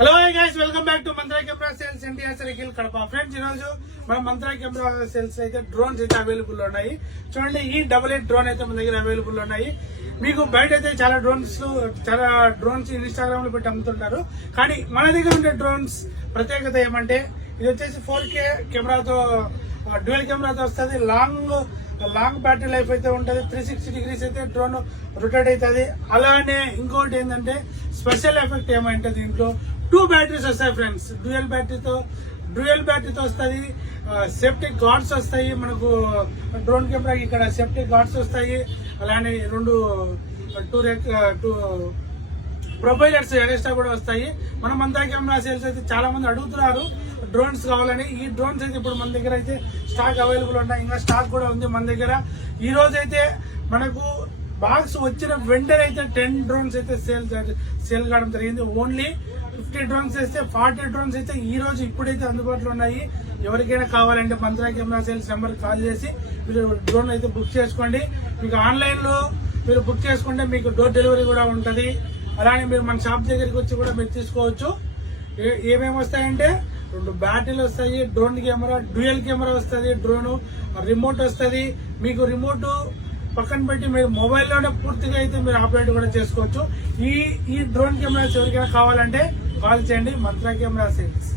Hello guys welcome back to Mantra camera sales India circle Kadapa friends ఈరోజు మన Mantra camera sales అయితే drones అయితే available ఉన్నాయి. చూడండి ఈ డబుల్ ఎయిట్ డ్రోన్ అయితే మన దగ్గర అవైలబుల్ ఉన్నాయి. మీకు బయట అయితే చాలా డ్రోన్స్ చాలా డ్రోన్స్ ఇన్స్టాగ్రామ్లో పెట్టి అమ్ముతుంటారు. కానీ మన దగ్గర ఉండే డ్రోన్స్ ప్రత్యేకత ఏమంటే ఇది వచ్చేసి ఫోర్ కే కెమెరాతో డ్యూయల్ కెమెరాతో వస్తుంది. లాంగ్ లాంగ్ బ్యాటరీ లైఫ్ అయితే ఉంటుంది. త్రీ సిక్స్టీ డిగ్రీస్ అయితే డ్రోన్ రొటేట్ అవుతుంది. అలానే ఇంకోటి ఏంటంటే స్పెషల్ ఎఫెక్ట్ ఏమంటే దీంట్లో టూ బ్యాటరీస్ వస్తాయి ఫ్రెండ్స్ డ్యూయల్ బ్యాటరీతో డ్యూయల్ బ్యాటరీతో వస్తుంది సేఫ్టీ గార్డ్స్ వస్తాయి. మనకు డ్రోన్ కెమెరా ఇక్కడ సేఫ్టీ గార్డ్స్ వస్తాయి. అలానే రెండు టూ టూ ప్రొపైలర్స్ ఎక్స్ట్రా కూడా వస్తాయి. మన కెమెరా సేల్స్ అయితే చాలా మంది అడుగుతున్నారు డ్రోన్స్ కావాలని. ఈ డ్రోన్స్ అయితే ఇప్పుడు మన దగ్గర అయితే స్టాక్ అవైలబుల్ ఉన్నాయి. ఇంకా స్టాక్ కూడా ఉంది మన దగ్గర. ఈ రోజైతే మనకు బాక్స్ వచ్చిన వెంటనే అయితే టెన్ డ్రోన్స్ అయితే సేల్ సేల్ కావడం జరిగింది. ఓన్లీ ఫిఫ్టీ డ్రోన్స్ వేస్తే ఫార్టీ డ్రోన్స్ అయితే ఈ రోజు ఇప్పుడైతే అందుబాటులో ఉన్నాయి. ఎవరికైనా కావాలంటే Mantra camera sales number call చేసి మీరు డ్రోన్ అయితే బుక్ చేసుకోండి. మీకు ఆన్లైన్లో మీరు బుక్ చేసుకుంటే మీకు డోర్ డెలివరీ కూడా ఉంటుంది. అలానే మీరు మన షాప్ దగ్గరికి వచ్చి కూడా మీరు తీసుకోవచ్చు. ఏ- ఏమేమి వస్తాయంటే రెండు బ్యాటరీలు వస్తాయి డ్రోన్ కెమెరా డ్యూయల్ కెమెరా వస్తుంది డ్రోన్ రిమోట్ వస్తుంది. మీకు రిమోట్ పక్కన పెట్టి మీరు మొబైల్లోనే పూర్తిగా అయితే మీరు ఆపరేట్ కూడా చేసుకోవచ్చు. ఈ ఈ డ్రోన్ కెమెరాస్ ఎవరికైనా కావాలంటే కాల్ చేయండి. Mantra camera sales.